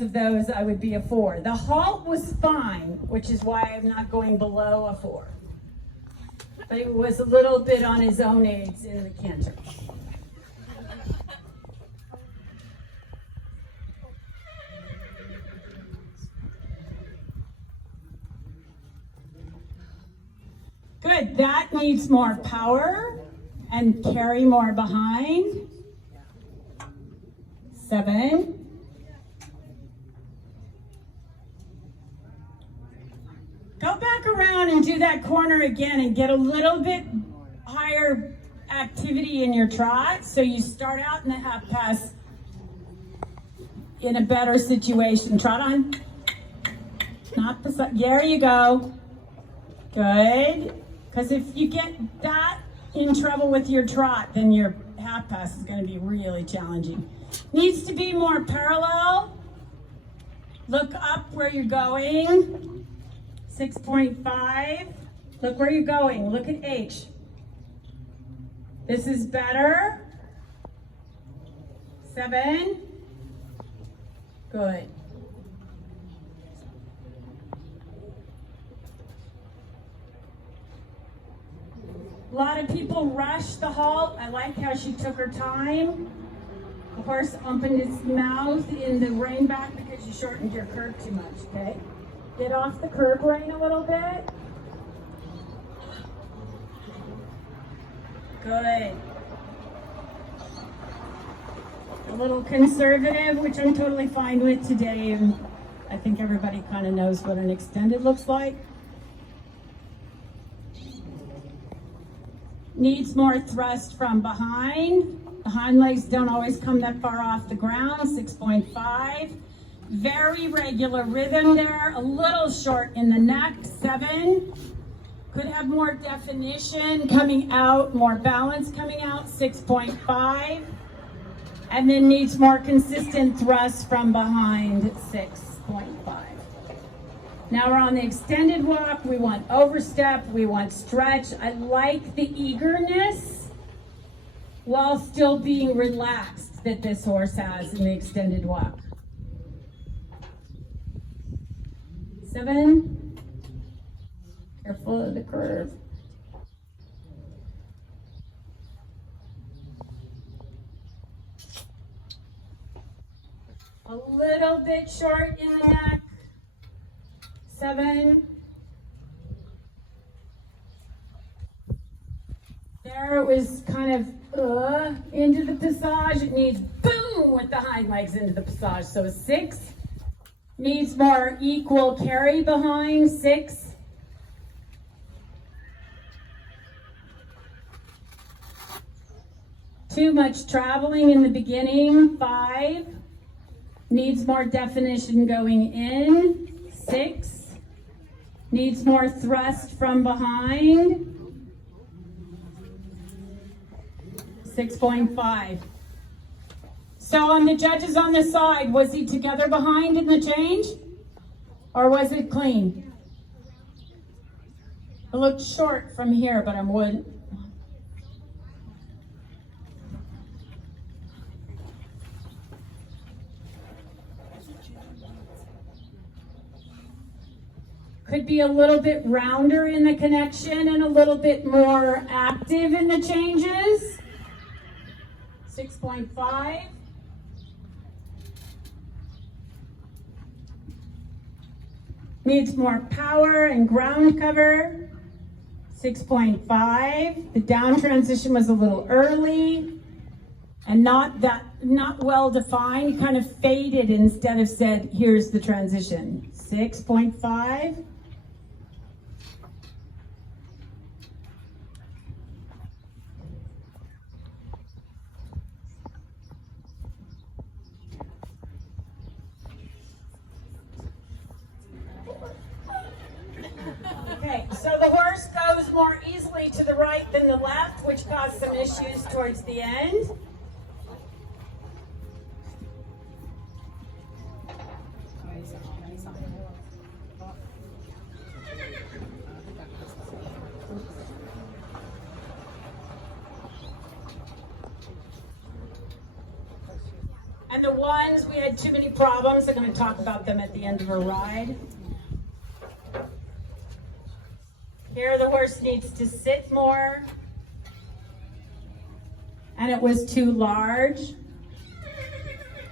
of those, I would be a 4. The halt was fine, which is why I'm not going below a 4. But it was a little bit on his own aids in the canter. Good, that needs more power and carry more behind. 7. Go back around and do that corner again and get a little bit higher activity in your trot. So you start out in the half pass in a better situation. Trot on. Not the side. There you go. Good. Because if you get that in trouble with your trot, then your half pass is going to be really challenging. Needs to be more parallel. Look up where you're going. 6.5. Look where you're going. Look at H. This is better. 7. Good. A lot of people rush the halt. I like how she took her time. The horse opened its mouth in the rein back because you shortened your curve too much, okay? Get off the curb rein a little bit. Good. A little conservative, which I'm totally fine with today. And I think everybody kind of knows what an extended looks like. Needs more thrust from behind. The hind legs don't always come that far off the ground. 6.5. Very regular rhythm there, a little short in the neck. 7. Could have more definition coming out, more balance coming out. 6.5. And then needs more consistent thrust from behind. 6.5. Now we're on the extended walk. We want overstep, we want stretch. I like the eagerness while still being relaxed that this horse has in the extended walk. 7. Careful of the curve. A little bit short in the neck. 7. There it was kind of into the passage. It needs boom with the hind legs into the passage. So 6. Needs more equal carry behind. 6. Too much traveling in the beginning. 5. Needs more definition going in. 6. Needs more thrust from behind. 6.5. So on the judges on the side, was he together behind in the change? Or was it clean? It looked short from here, but I'm wood. Could be a little bit rounder in the connection and a little bit more active in the changes. 6.5. Needs more power and ground cover. 6.5. The down transition was a little early and not well defined. He kind of faded instead of said, here's the transition. 6.5. Okay, so the horse goes more easily to the right than the left, which caused some issues towards the end. And the ones, we had too many problems. I'm going to talk about them at the end of her ride. Here the horse needs to sit more. And it was too large.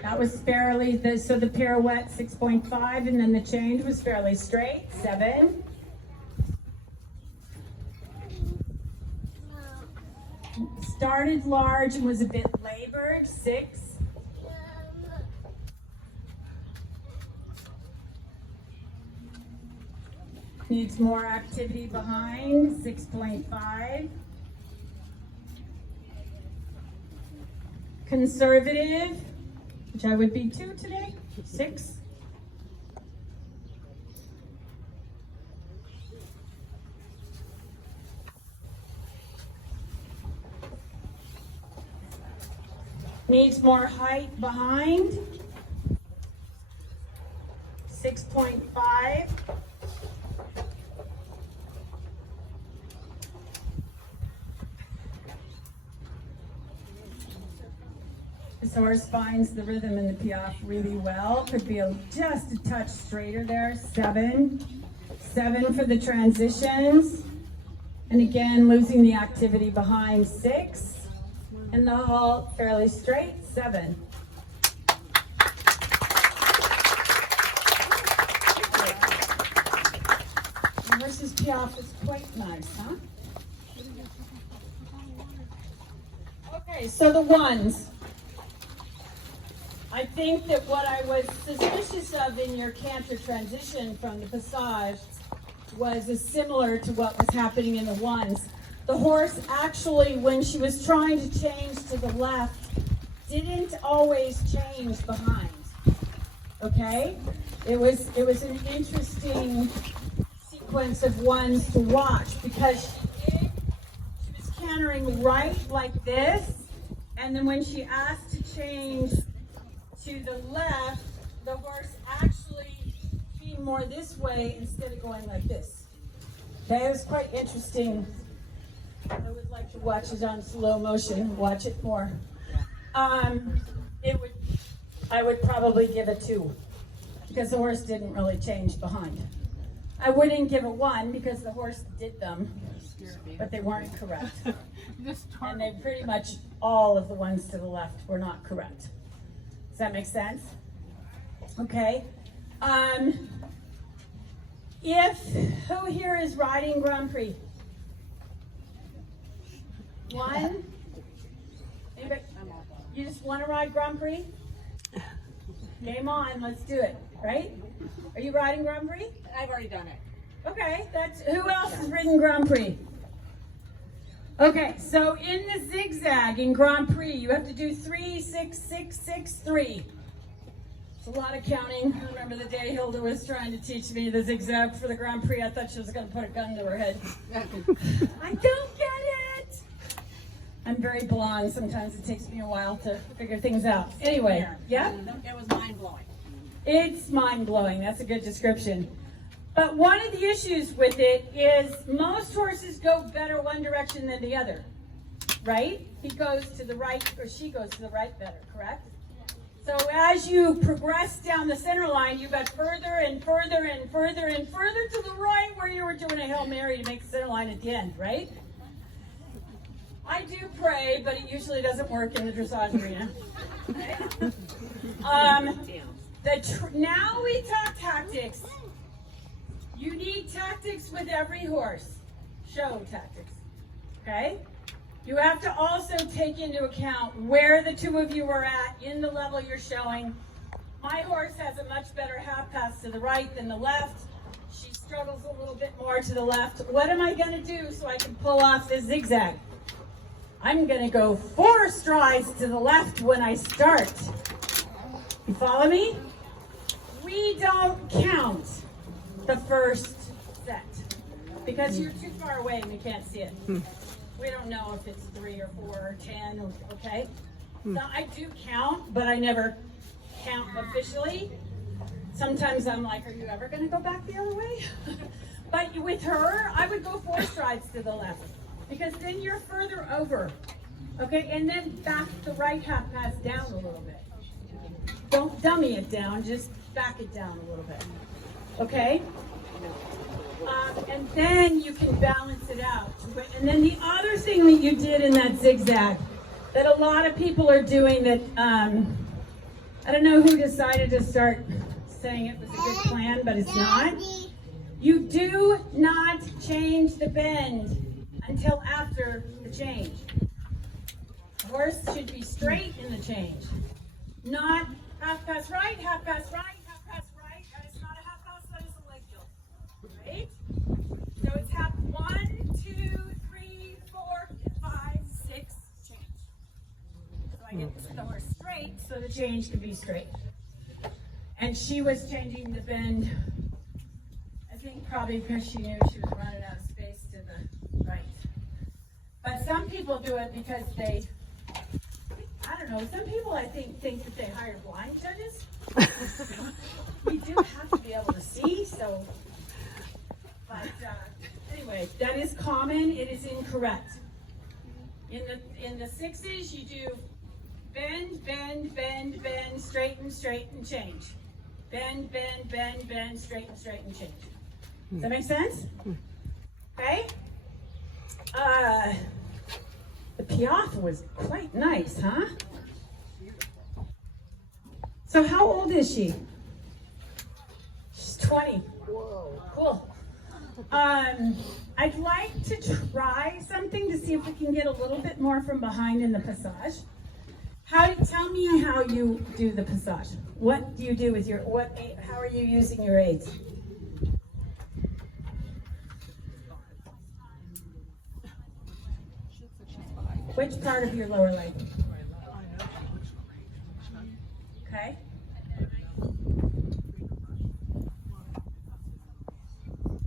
That was fairly, so the pirouette 6.5, and then the change was fairly straight, 7. Started large and was a bit labored, 6. Needs more activity behind, 6.5. Conservative, which I would be too today, 6. Needs more height behind, 6.5. This horse finds the rhythm in the piaffe really well. Could be just a touch straighter there, 7. 7 for the transitions. And again, losing the activity behind, 6. And the halt fairly straight, 7. The horse's piaffe is quite nice, huh? Okay, so the ones. I think that what I was suspicious of in your canter transition from the passage was similar to what was happening in the ones. The horse actually, when she was trying to change to the left, didn't always change behind. Okay? It was an interesting sequence of ones to watch because she was cantering right like this, and then when she asked to change to the left, the horse actually came more this way instead of going like this. Okay, it was quite interesting. I would like to watch it on slow motion, watch it more. I would probably give a 2 because the horse didn't really change behind. I wouldn't give a 1 because the horse did them, but they weren't correct. And they pretty much, all of the ones to the left were not correct. Does that make sense? Okay. Who here is riding Grand Prix? 1? Anybody? You just want to ride Grand Prix? Game on, let's do it, right? Are you riding Grand Prix? I've already done it. Okay, who else has ridden Grand Prix? Okay, so in the zigzag in Grand Prix, you have to do 3, 6, 6, 6, 3. It's a lot of counting. I remember the day Hilda was trying to teach me the zigzag for the Grand Prix. I thought she was going to put a gun to her head. I don't get it. I'm very blonde. Sometimes it takes me a while to figure things out. Anyway, yeah? It was mind-blowing. It's mind-blowing. That's a good description. But one of the issues with it is most horses go better one direction than the other, right? He goes to the right, or she goes to the right better, correct? So as you progress down the center line, you got further and further and further and further to the right where you were doing a Hail Mary to make the center line at the end, right? I do pray, but it usually doesn't work in the dressage arena. Now we talk tactics. You need tactics with every horse. Show tactics. Okay? You have to also take into account where the two of you are at in the level you're showing. My horse has a much better half pass to the right than the left. She struggles a little bit more to the left. What am I going to do so I can pull off this zigzag? I'm going to go 4 strides to the left when I start. You follow me? We don't count the first set because you're too far away and we can't see it. We don't know if it's 3 or 4 or 10, okay? So I do count, but I never count officially. Sometimes I'm like, are you ever going to go back the other way? But with her, I would go 4 strides to the left because then you're further over, okay? And then back the right half pass down a little bit. don't dummy it down, just back it down a little bit. Okay? And then you can balance it out. And then the other thing that you did in that zigzag that a lot of people are doing that, I don't know who decided to start saying it was a good plan, but it's not. You do not change the bend until after the change. The horse should be straight in the change, not half pass right, half pass right, half pass right. That is not a half pass, that is a leg jolt. Right? So it's half 1, 2, 3, 4, 5, 6, change. So I get the horse straight so the change can be straight. And she was changing the bend, I think probably because she knew she was running out of space to the right. But some people do it because they, I don't know, some people I think that they hire blind judges. We do have to be able to see, so, but anyway, that is common, it is incorrect. In the sixes, you do bend, bend, bend, bend, straighten, straighten, change. Bend, bend, bend, bend, straighten, straighten, change. Does that make sense? Okay? The Piaffe was quite nice, huh? So how old is she? She's 20. Whoa. Cool. I'd like to try something to see if we can get a little bit more from behind in the passage. Tell me how you do the passage. What do you do with your, how are you using your aids? Which part of your lower leg? Okay.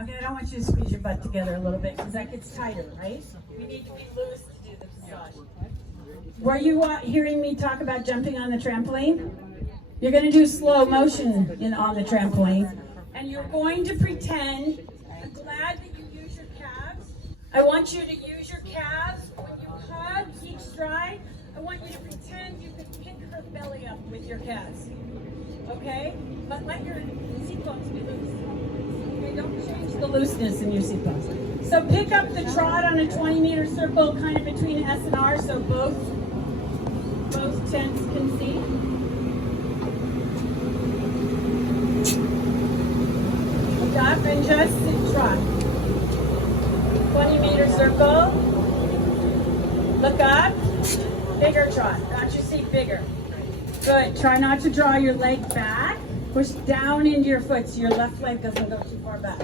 Okay, I don't want you to squeeze your butt together a little bit because that gets tighter, right? We need to be loose to do the passage. Were you hearing me talk about jumping on the trampoline? You're going to do slow motion on the trampoline. And you're going to pretend, I'm glad that you use your calves. I want you to use your calves when you hug each stride. I want you to pretend you could pick her belly up with your calves. Okay? But let your seat bones be loose. Okay, don't change the looseness in your seat bones. So pick up the trot on a 20-meter circle kind of between S and R so both tents can see. Look up and just sit trot. 20-meter circle. Look up. Bigger trot. Got your seat bigger. Good. Try not to draw your leg back. Push down into your foot so your left leg doesn't go too far back.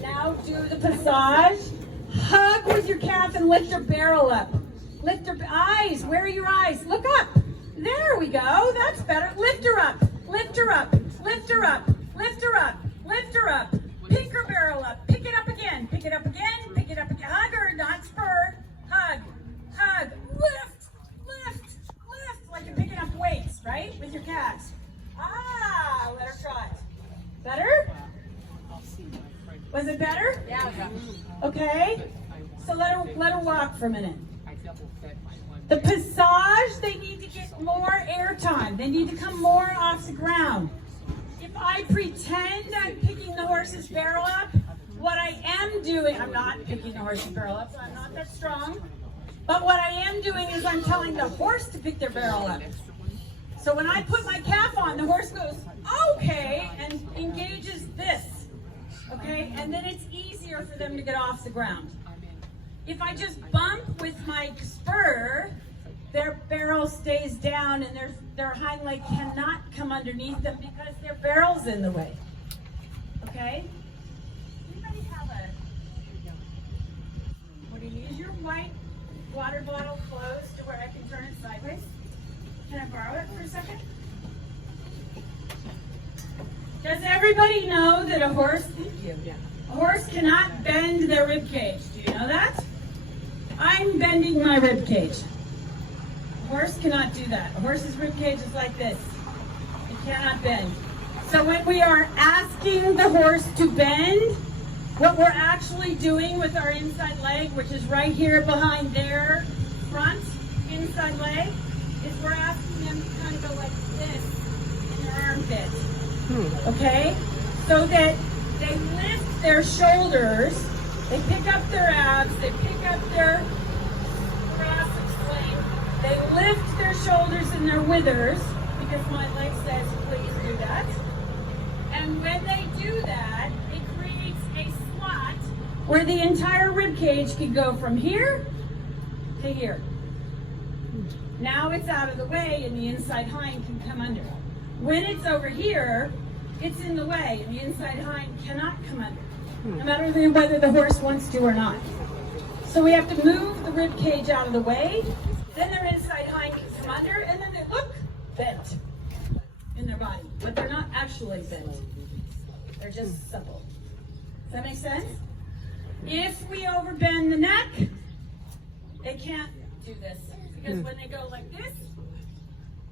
Now do the passage. Hug with your calf and lift your barrel up. Lift her eyes. Where are your eyes? Look up. There we go. That's better. Lift her up. Lift her up. Lift her up. Lift her up. Lift her up. Pick her barrel up. Pick it up again. Pick it up again. Pick it up again. Hug her, not spur. Hug. Hug. Lift. Lift. Lift. Like you're picking up weights, right? With your calves. Ah, let her trot. Better? Was it better? Yeah. Okay. So let her walk for a minute. The passage, they need to get more air time. They need to come more off the ground. If I pretend I'm picking the horse's barrel up, what I am doing, I'm not picking the horse's barrel up, so I'm not that strong. But what I am doing is I'm telling the horse to pick their barrel up. So when I put my calf on, the horse goes, okay, and engages this. Okay, and then it's easier for them to get off the ground. If I just bump with my spur, their barrel stays down and their hind leg cannot come underneath them because their barrel's in the way. Okay? Anybody have would you use your white water bottle close to where I can turn it sideways? Can I borrow it for a second? Does everybody know that a horse, thank you, a horse cannot bend their rib cage? Do you know that? I'm bending my rib cage. A horse cannot do that. A horse's rib cage is like this. It cannot bend. So when we are asking the horse to bend, what we're actually doing with our inside leg, which is right here behind their front inside leg, is we're asking them to kind of go like this armpit. Okay? So that they lift their shoulders, they pick up their abs, they pick up their thoracic spleen, they lift their shoulders and their withers, because my leg says please do that. And when they do that, it creates a slot where the entire rib cage can go from here to here. Now it's out of the way and the inside hind can come under. When it's over here, it's in the way and the inside hind cannot come under, no matter whether the horse wants to or not. So we have to move the rib cage out of the way, then their inside hind can come under, and then they look bent in their body, but they're not actually bent. They're just supple. Does that make sense? If we overbend the neck, they can't do this, because when they go like this,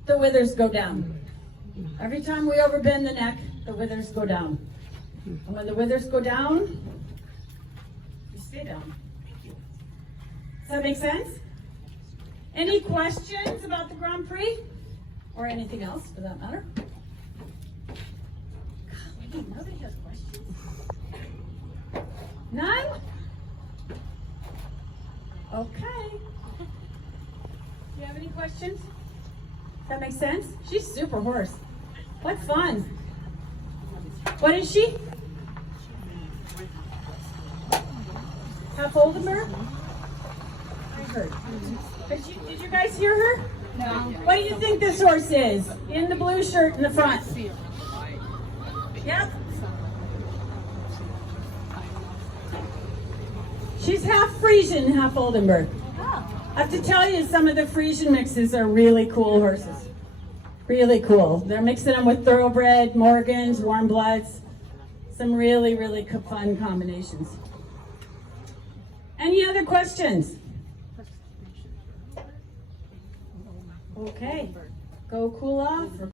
the withers go down. Every time we overbend the neck, the withers go down. And when the withers go down, you stay down. Does that make sense? Any questions about the Grand Prix? Or anything else for that matter? Golly, nobody has questions? None? Okay. Do you have any questions? Does that make sense? She's super horse. What fun. What is she? Half Oldenburg? I heard. Did you guys hear her? No. What do you think this horse is? In the blue shirt in the front. Yep. She's half Frisian, half Oldenburg. I have to tell you, some of the Frisian mixes are really cool horses. Really cool. They're mixing them with thoroughbred, Morgans, warm bloods. Some really, really fun combinations. Any other questions? Okay. Go cool off.